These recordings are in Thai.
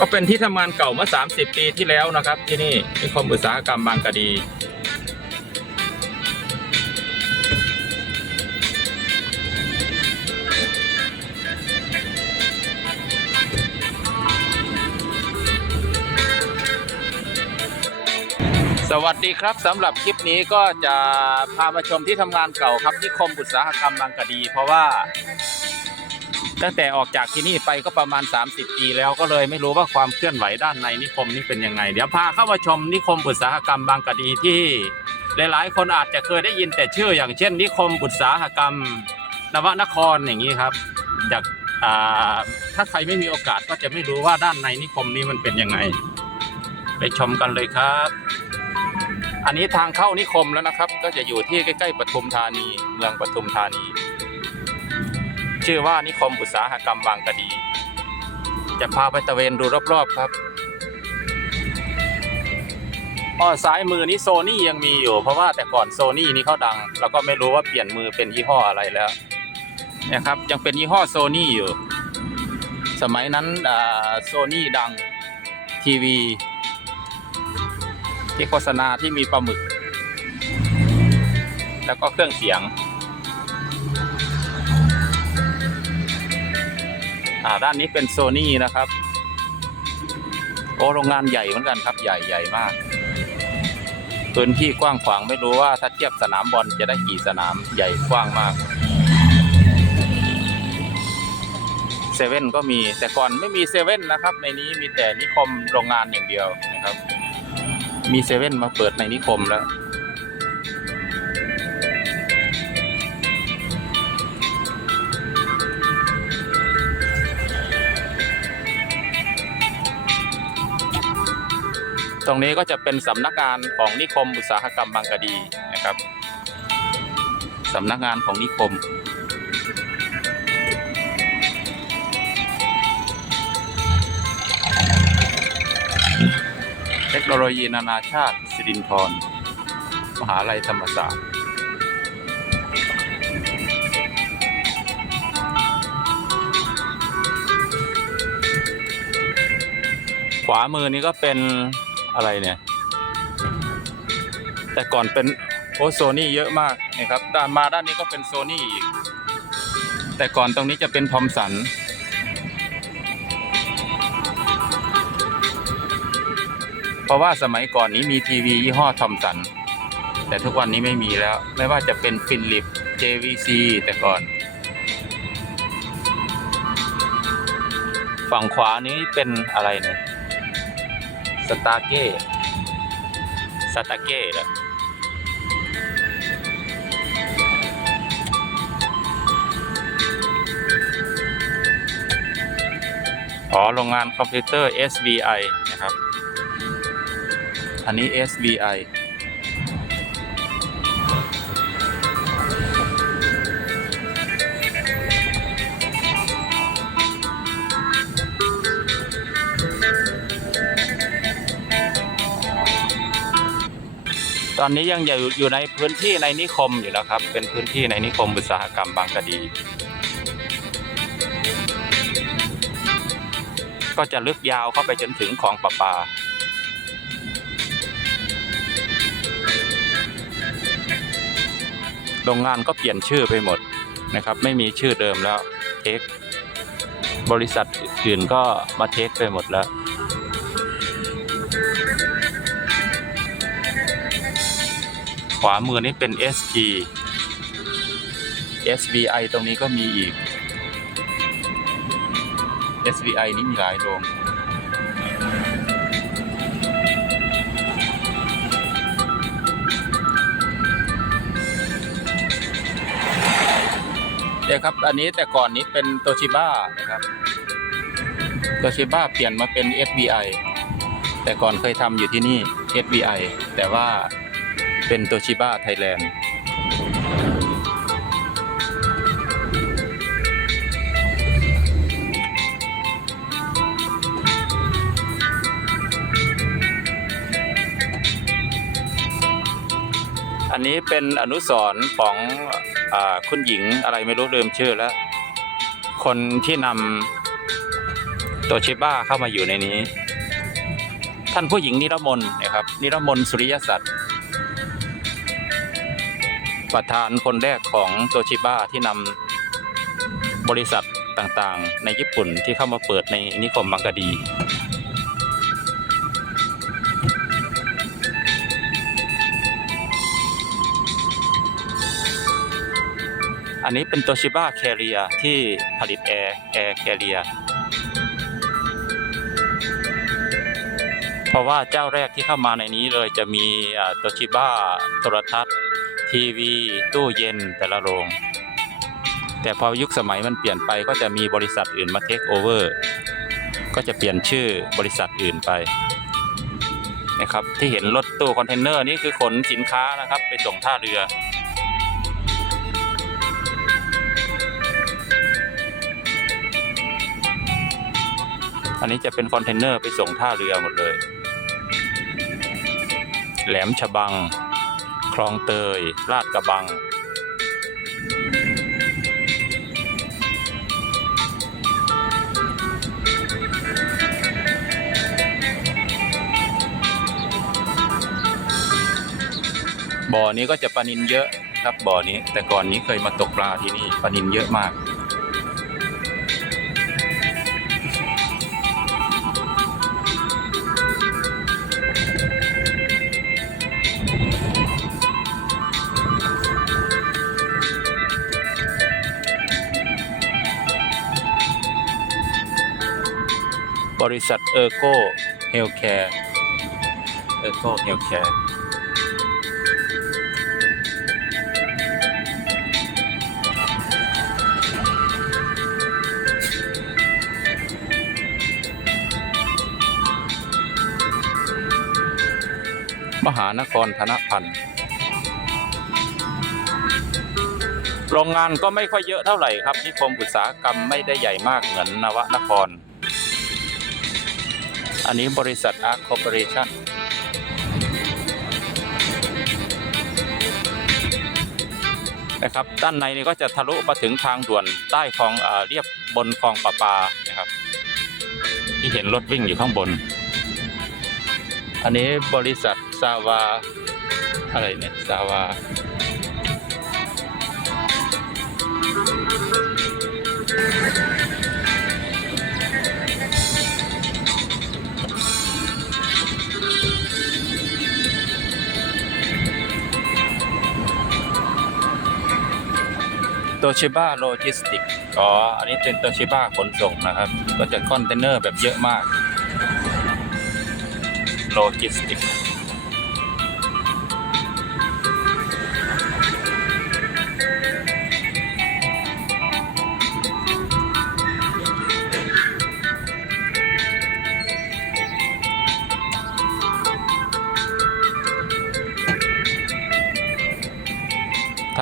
ก็เป็นที่ทำงานเก่าเมื่อ 30 ปีที่แล้วนะครับ ที่นี่นิคมอุตสาหกรรมบางกะดีสวัสดีครับสำหรับคลิปนี้ก็จะพามาชมที่ทำงานเก่าครับนิคมอุตสาหกรรมบางกะดี เพราะว่า ตั้งแต่ออกจากที่นี่ไปก็ประมาณ 30 ปีแล้วก็เลยไม่รู้ว่าความเคลื่อนไหวด้านในนิคมนี้เป็นยังไง เดี๋ยวพาเข้ามาชมนิคมอุตสาหกรรมบางกะดีที่หลายๆ คนอาจจะเคยได้ยินแต่ชื่อ อย่างเช่น นิคมอุตสาหกรรม นวนครอย่างนี้ครับจากถ้าใครไม่มีโอกาสก็จะไม่รู้ว่าด้านในนิคมนี้มันเป็นยังไง ไปชมกันเลยครับ อันนี้ทางเข้านิคมแล้วนะครับ ก็จะอยู่ที่ใกล้ๆปทุมธานีเมืองปทุมธานี ชื่อว่านิคมอุตสาหกรรมบางกะดี จะพาไปตะเวนดูรอบๆครับอ้อซ้ายมือนี้โซนี่ยังมีอยู่ เพราะว่าแต่ก่อนโซนี่นี่เขาดัง แล้วก็ไม่รู้ว่าเปลี่ยนมือเป็นยี่ห้ออะไรแล้วนี่ยครับ ยังเป็นยี่ห้อโซนี่อยู่ สมัยนั้นโซนี่ดังทีวีที่โฆษณาที่มีปลาหมึก แล้วก็เครื่องเสียง อ่าด้านนี้เป็นโซนี่นะครับ โอ้โรงงานใหญ่เหมือนกันครับ ใหญ่ใหญ่มากพื้นที่กว้างขวางไม่รู้ว่าถ้าเทียบสนามบอลจะได้กี่สนามใหญ่กว้างมากเซเว่นก็มีแต่ก่อนไม่มีเซเว่นนะครับ ในนี้มีแต่นิคมโรงงานอย่างเดียวนะครับ มีเซเว่นมาเปิดในนิคมแล้ว ตรงนี้ก็จะเป็นสำนักงานของนิคมอุตสาหกรรมบางกะดีนะครับสำนักงานของนิคม เทคโนโลยีนานาชาติสิรินธรมหาลัยธรรมศาสตร์ขวามือนี้ก็เป็น อะไรเนี่ย แต่ก่อนเป็นโอโซนี่เยอะมากนี่ครับด้านมาด้านนี้ก็เป็นโซนี่อีก แต่ก่อนตรงนี้จะเป็นทอมสันเพราะว่าสมัยก่อนนี้มีทีวียี่ห้อทอมสัน แต่ทุกวันนี้ไม่มีแล้ว ไม่ว่าจะเป็นฟินลิป JVC แต่ก่อน ฝั่งขวานี้เป็นอะไรเนี่ย สตาเก้สตาเก้เหรออ๋อโรงงานคอมพิวเตอร์ SVI นะครับ อันนี้ SVI ตอนนี้ยังอยู่อยู่ในพื้นที่ในนิคมอยู่นะครับ เป็นพื้นที่ในนิคมอุตสาหกรรมบางกะดี ก็จะลึกยาวเข้าไปจนถึงของประปาโรงงานก็เปลี่ยนชื่อไปหมดนะครับ ไม่มีชื่อเดิมแล้วเทคบริษัทอื่นก็มาเทคไปหมดแล้ว ขวามือนี้เป็น SG SBI ตรงนี้ก็มีอีก SBI นี่มีหลายโรงเนี่ยครับ อันนี้แต่ก่อนนี้เป็นโตชิบ้านะครับ โตชิบ้าเปลี่ยนมาเป็น SBI แต่ก่อนเคยทำอยู่ที่นี่ SBI แต่ว่า เป็นโตชิบ้าไทยแลนด์อันนี้เป็นอนุสรณ์ของอคุณหญิงอะไรไม่รู้ลืมชื่อแล้ว คนที่นโตชิบ้าเข้ามาอยู่ในนี้ ท่านผู้หญิงนิรมนนะครับ นิรมนสุริยสัตว์ ประธานคนแรกของโตชิบ้าที่นำบริษัทต่างๆ ในญี่ปุ่นที่เข้ามาเปิดในนิคมบังกะดี อันนี้เป็นโตชิบ้าแคเรียที่ผลิตแอร์แอร์แคเรียเพราะว่าเจ้าแรกที่เข้ามาในนี้เลยจะมีโตชิบ้าโทรทัศน์ ทีวีตู้เย็นแต่ละโรง แต่พอยุคสมัยมันเปลี่ยนไปก็จะมีบริษัทอื่นมาเทคโอเวอร์ก็จะเปลี่ยนชื่อบริษัทอื่นไปนะครับที่เห็นรถตู้คอนเทนเนอร์นี่คือขนสินค้านะครับ ไปส่งท่าเรือ อันนี้จะเป็นคอนเทนเนอร์ไปส่งท่าเรือหมดเลย แหลมฉบัง ลองเตย ลาดกระบัง บ่อนี้ก็จะปลานินเยอะครับบ่อนี้ แต่ก่อนนี้เคยมาตกปลาที่นี่ปลานินเยอะมาก บริษัทเออร์โกเฮลแคร์เออร์โกเฮลแคร์มหานครธนพันธ์โรงงานก็ไม่ค่อยเยอะเท่าไหร่ครับนิคมอุตสาหกรรมไม่ได้ใหญ่มากเหมือนนวนคร อันนี้บริษัทอาร์คอร์ปอเรชั่นนะครับ ด้านในนี่ก็จะทะลุมาถึงทางด่วนใต้คลองเอ่อเรียบบนคลองประปานะครับ ที่เห็นรถวิ่งอยู่ข้างบน อันนี้บริษัทซาวาอะไรเนี่ยซาวา โตชิบ้าโลจิสติกอ๋อ อันนี้เป็นโตชิบ้าขนส่งนะครับ ก็จะคอนเทนเนอร์แบบเยอะมากโลจิสติก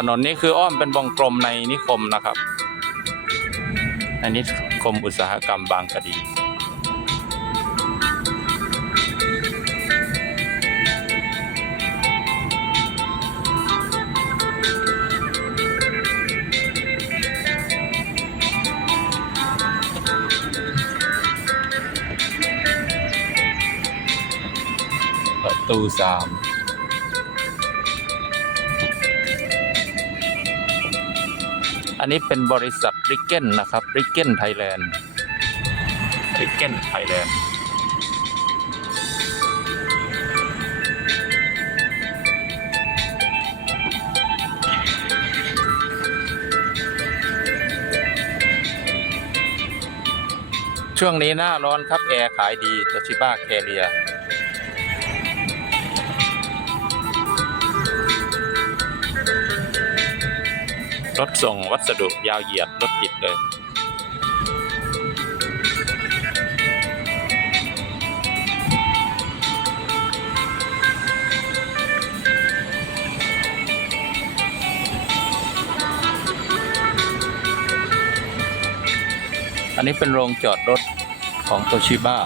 ถนนนี้คืออ้อมเป็นวงกลมในนิคมนะครับในนิคมอุตสาหกรรมบางกะดี ประตูสาม อันนี้เป็นบริษัทริกเก้นนะครับริกเก้นไทยแลนด์ริกเก้นไทยแลนด์ช่วงนี้หน้าร้อนครับ แอร์ขายดีโตชิบ้าแคเรีย รถส่งวัสดุยาวเหยียดรถติดเลย อันนี้เป็นโรงจอดรถของโตชิบ้า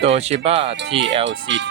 โตชิบ้า TLCT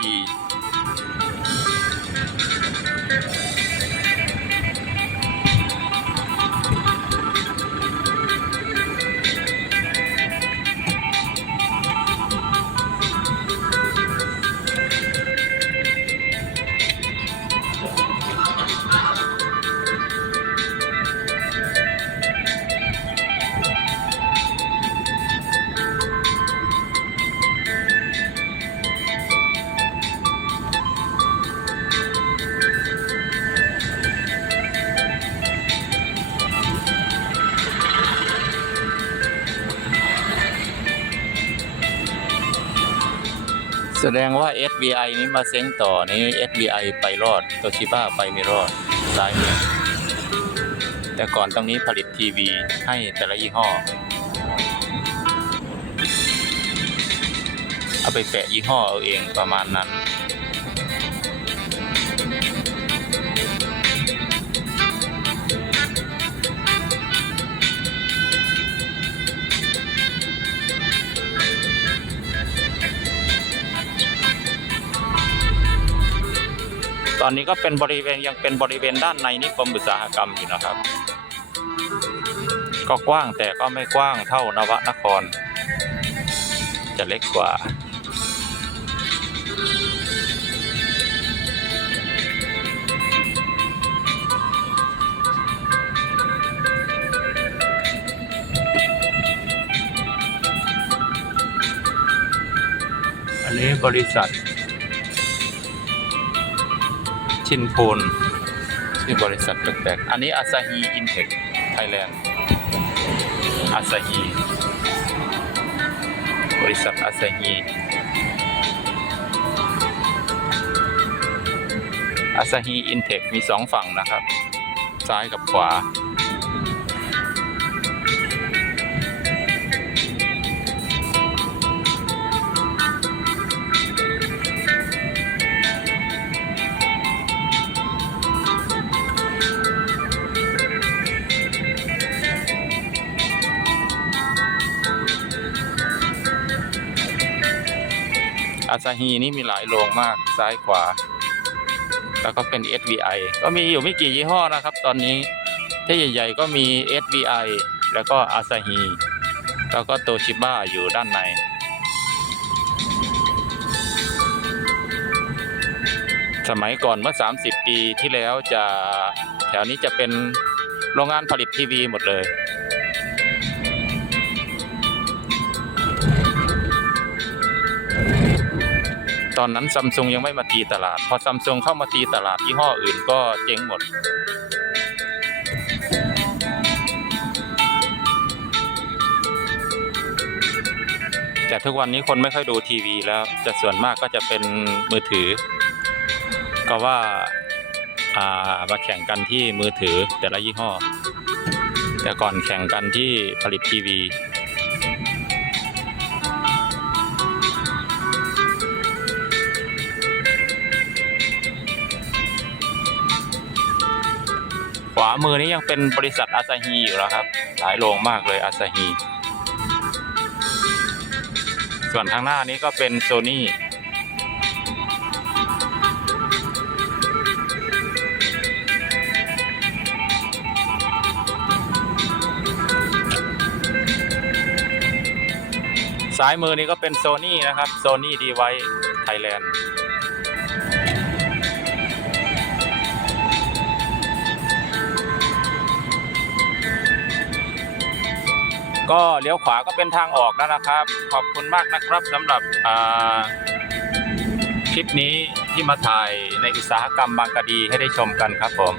ดงว่า SBI นี้มาเซ้งต่อนี้ SBI ไปรอดโตชิบ้าไปไม่รอดซ้ายมือแต่ก่อนตรงนี้ผลิตทีวีให้แต่ละยี่ห้อ เอาไปแปะยี่ห้อเอาเองประมาณนั้น อนนี้ก็เป็นบริเวณยังเป็นบริเวณด้านในนิคมอุตสาหกรรมอยู่นะครับ ก็กว้างแต่ก็ไม่กว้างเท่านวนคร จะเล็กกว่าอันนี้บริษัท ชินพูนชื่อบริษัทแปลกๆ อันนี้อาซาฮีอินเทคไทยแลนด์อาซาฮีบริษัทอาซาฮีอาซาฮีอินเทคมีสองฝั่งนะครับ ซ้ายกับขวา อาซาฮีนี่มีหลายโรงมากซ้ายขวา แล้วก็เป็น SVI ก็มีอยู่ไม่กี่ยี่ห้อนะครับ ตอนนี้ที่ใหญ่ๆก็มี SVI แล้วก็อาซาฮีแล้วก็โตชิบ้าอยู่ด้านในสมัยก่อนเมื่อ 30 ปีที่แล้วจะแถวนี้จะเป็นโรงงานผลิตทีวีหมดเลย ตอนนั้นซัมซุงยังไม่มาตีตลาด พอซัมซุงเข้ามาตีตลาดยี่ห้ออื่นก็เจ๊งหมด แต่ทุกวันนี้คนไม่ค่อยดูทีวีแล้วจะส่วนมากก็จะเป็นมือถือ ก็ว่าอามาแข่งกันที่มือถือแต่ละยี่ห้อ แต่ก่อนแข่งกันที่ผลิตทีวี มือนี้ยังเป็นบริษัทอาซาฮีอยู่แล้วครับ หลายโรงมากเลยอาซาฮี ส่วนข้างหน้านี้ก็เป็นโซนี่ซ้ายมือนี้ก็เป็นโซนี่นะครับโซนี่ดีไวไทยแลนด์ ก็เลี้ยวขวาก็เป็นทางออกแล้วนะครับ ขอบคุณมากนะครับสำหรับคลิปนี้ที่มาถ่ายในอุตสาหกรรมบางกะดีให้ได้ชมกันครับผม